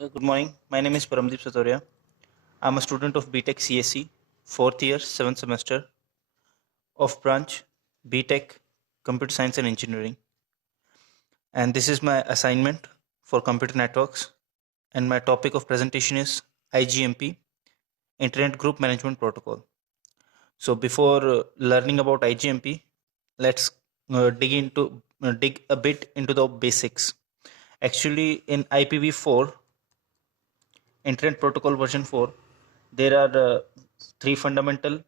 Good morning. My name is Paramdeep Satoria. I'm a student of BTech CSE, fourth year, seventh semester of branch BTech Computer Science and Engineering. And this is my assignment for computer networks. And my topic of presentation is IGMP, Internet Group Management Protocol. So before learning about IGMP, let's dig a bit into the basics. Actually, in IPv4, Internet Protocol version 4, there are three fundamental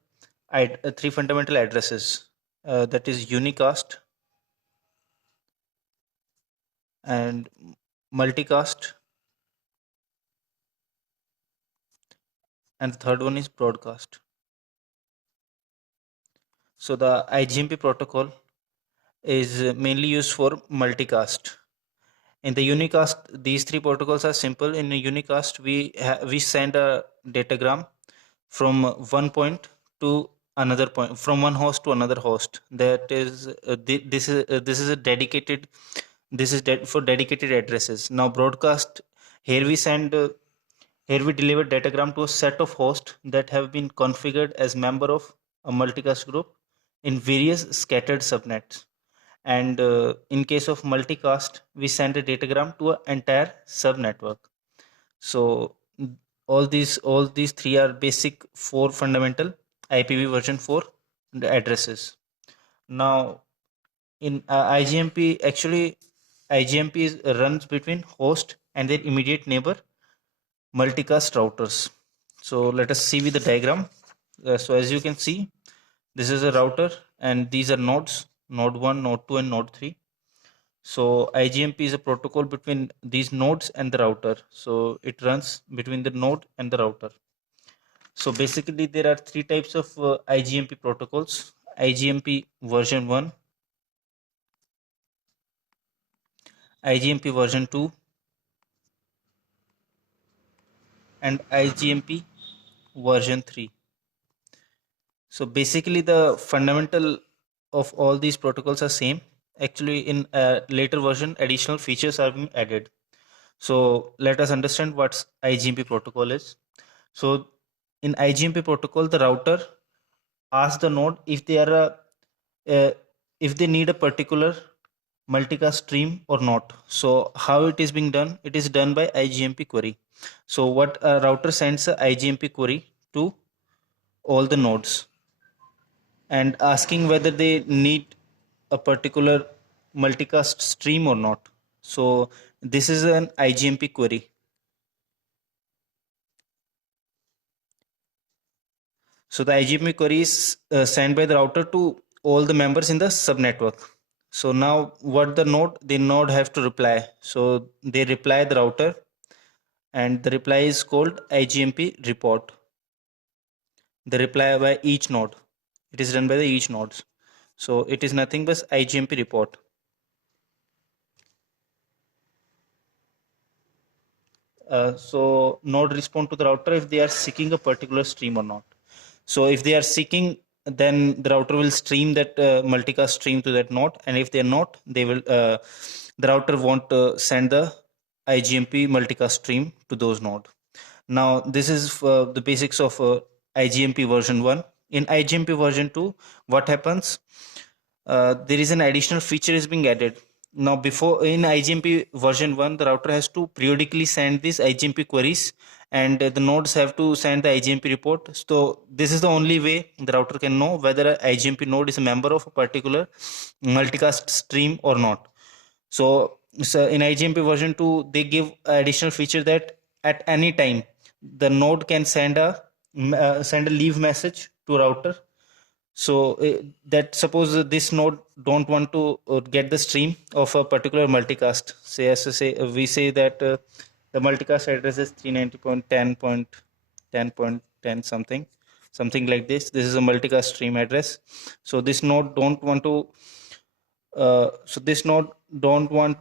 three fundamental addresses, that is unicast and multicast, and the third one is broadcast. So the IGMP protocol is mainly used for multicast. In the unicast, these three protocols are simple. In a unicast, we send a datagram from one point to another point, from one host to another host. That is this is a dedicated, for dedicated addresses. Now broadcast, here we send here we deliver datagram to a set of hosts that have been configured as member of a multicast group in various scattered subnets. And in case of multicast, we send a datagram to an entire subnetwork. So all these three are basic four fundamental IPv version 4 addresses. Now in IGMP, actually IGMP runs between host and their immediate neighbor multicast routers. So let us see with the diagram. So as you can see, this is a router and these are nodes, node 1, node 2 and node 3. So IGMP is a protocol between these nodes and the router. So it runs between the node and the router. So basically there are three types of IGMP protocols: IGMP version 1, IGMP version 2, and IGMP version 3. So basically the fundamental of all these protocols are same. Actually in a later version, additional features are being added. So let us understand what IGMP protocol is. So in IGMP protocol, the router asks the node if they are if they need a particular multicast stream or not. So how it is being done? It is done by IGMP query. So what a router sends a IGMP query to all the nodes and asking whether they need a particular multicast stream or not. So this is an IGMP query. So the IGMP query is sent by the router to all the members in the subnetwork. So now what the node have to reply. So they reply the router and the reply is called IGMP report. The reply by each node. It is done by the each nodes. So it is nothing but IGMP report. So node respond to the router if they are seeking a particular stream or not. So if they are seeking, then the router will stream that multicast stream to that node, and if they are not, they will the router won't send the IGMP multicast stream to those node. Now this is the basics of IGMP version 1. In IGMP version 2, what happens? There is an additional feature is being added. Now before, in IGMP version 1, the router has to periodically send these IGMP queries, and the nodes have to send the IGMP report. So this is the only way the router can know whether a IGMP node is a member of a particular multicast stream or not. So in IGMP version 2, they give additional feature that at any time the node can send a leave message to router. So that suppose this node don't want to get the stream of a particular multicast. Say as to say we say that the multicast address is 390.10.10 something like this. This is a multicast stream address. So this node don't want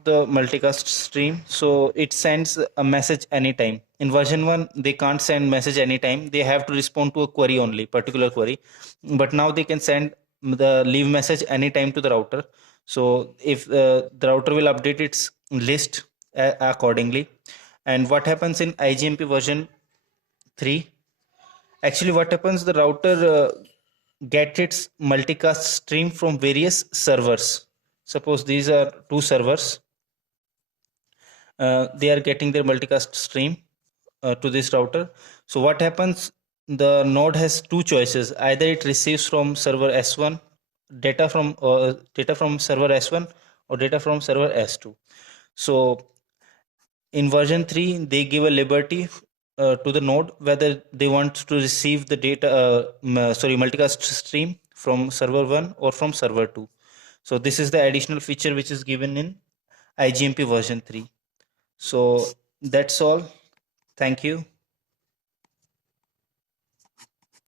the multicast stream, so it sends a message anytime. In version 1 they can't send message anytime, they have to respond to a query only, particular query. But now they can send the leave message anytime to the router. So if the router will update its list accordingly, And what happens in IGMP version 3? Actually, what happens, the router get its multicast stream from various servers. Suppose these are two servers. They are getting their multicast stream to this router. So what happens, the node has two choices: either it receives from server S1 data from server S1 or data from server S2. So in version 3 they give a liberty to the node whether they want to receive the data multicast stream from server 1 or from server 2. So this is the additional feature which is given in IGMP version 3. So that's all. Thank you.